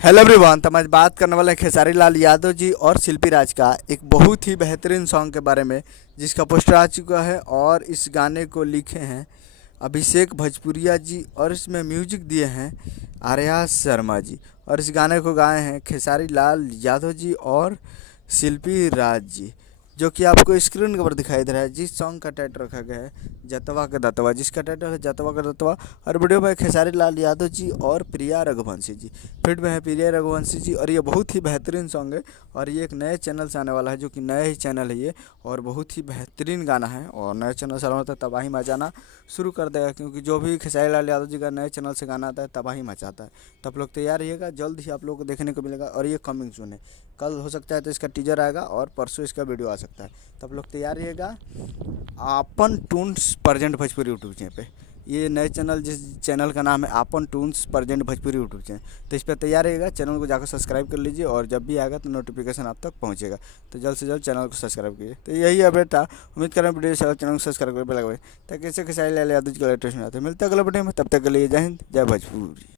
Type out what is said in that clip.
Hello everyone. तो मैं आज बात करने वाला खेसारी लाल यादव जी और शिल्पी राज का एक बहुत ही बेहतरीन सॉन्ग के बारे में, जिसका पोस्टर आ चुका है और इस गाने को लिखे हैं अभिषेक भोजपुरिया जी और इसमें म्यूजिक दिए हैं आर्या शर्मा जी और इस गाने को गाए हैं खेसारी लाल यादव जी और शिल्पी राज जी, जो कि आपको स्क्रीन के ऊपर दिखाई दे रहा है। जिस सॉन्ग का टाइटल रखा गया है जतवा का दतवा, जिसका टाइटल है जतवा का दतवा। और वीडियो में खेसारी लाल यादव जी और प्रिया रघुवंशी जी, फिट में है प्रिया रघुवंशी जी। और ये बहुत ही बेहतरीन सॉन्ग है और ये एक नए चैनल से आने वाला है, जो कि नया ही चैनल है ये, और बहुत ही बेहतरीन गाना है। और नए चैनल से आना होता है तबाही मचाना शुरू कर देगा, क्योंकि जो भी खेसारी लाल यादव जी का नए चैनल से गाना आता है तबाही मचाता है। तो आप लोग तैयार रहिएगा, जल्द ही आप लोग को देखने को मिलेगा। और ये कमिंग सून है, कल हो सकता है तो इसका टीजर आएगा और परसों इसका वीडियो आ सकता है। तो आप लोग तैयार रहिएगा आपन Toons present Bhojpuri YouTube channel पे। ये नए चैनल, जिस चैनल का नाम है आपन Toons present Bhojpuri YouTube channel, तो इस पर तैयार रहिएगा। चैनल को जाकर सब्सक्राइब कर लीजिए और जब भी आएगा तो नोटिफिकेशन आप तक पहुंचेगा। तो जल्द से जल्द चैनल को सब्सक्राइब कीजिए। तो यही अपडेट था। उम्मीद करें वीडियो चैनल को सब्सक्राइब कर लगे ताकि इससे खेसारी लाल यादव जी का लेटेस्ट में आते हैं। मिलते हैं अगले वीडियो में, तब तक के लिए जय हिंद, जय भोजपुरी।